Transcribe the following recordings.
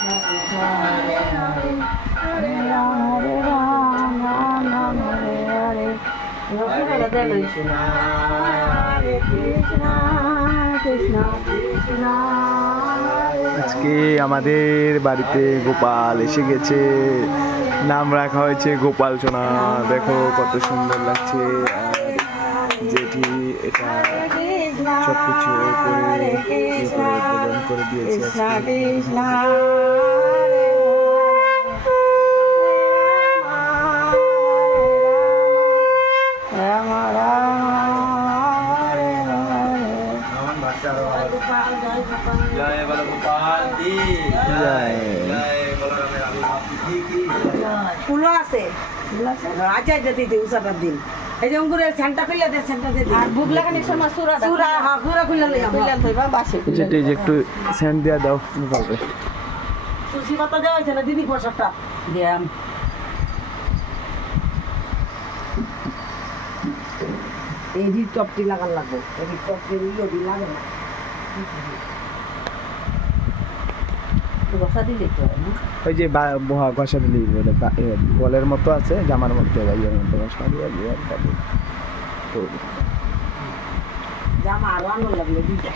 আজকে আমাদের বাড়িতে গোপাল এসে গেছে, নাম রাখা হয়েছে গোপাল সোনা। দেখো কত সুন্দর লাগছে। আর যেটি এটা সবকিছু করে উদ্বোধন করে দিয়েছে আজকে। জয় বল গোপাল কি জয়, জয় বলরামের আবির্ভাব তিথি কি জয়। ফুলও আছে, আচ্ছা যদি দিই উসাবার দিন এই যে অঙ্গুরের সেন্টা খুলে দে, সেন্টা দে আর ভোগ লাগানোর সময় সুরা হ্যাঁ সুরা খুলে লই আমরা থইবা বাসে যেটি যে একটু সেন্ট দিয়া দাও বলবে। সুসি পাতা দেওয়া হয়েছে না দিদি প্রসাদটা দিয়াম। এই যে টপটি লাগান লাগবে, এই টপটি ইয়ে লাগে না বসা দিলে তো হয় না। ওই যে ঘষা দিলি বলের মতো আছে, জামার মতো বা ইয়ের মতো ঘষা দিয়ে দিয়ে তো জামা আরো আনন্দ লাগলো দুইটা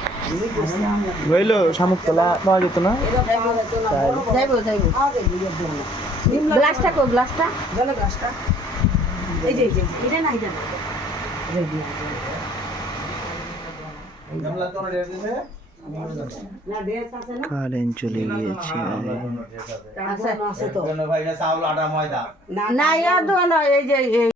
রইলো শামুকতলা পাওয়া যেত না। যাইবো যাইবো গ্লাসটা কো গ্লাসটা গেল গ্লাসটা এই যে এটা না এটা না জামলা তো না দিতে না ড্রেস আছে না কারেন্ট চলে গিয়েছে। আছে তো ভাই না চাউল আটা ময়দা না ইয়া তো না এই যে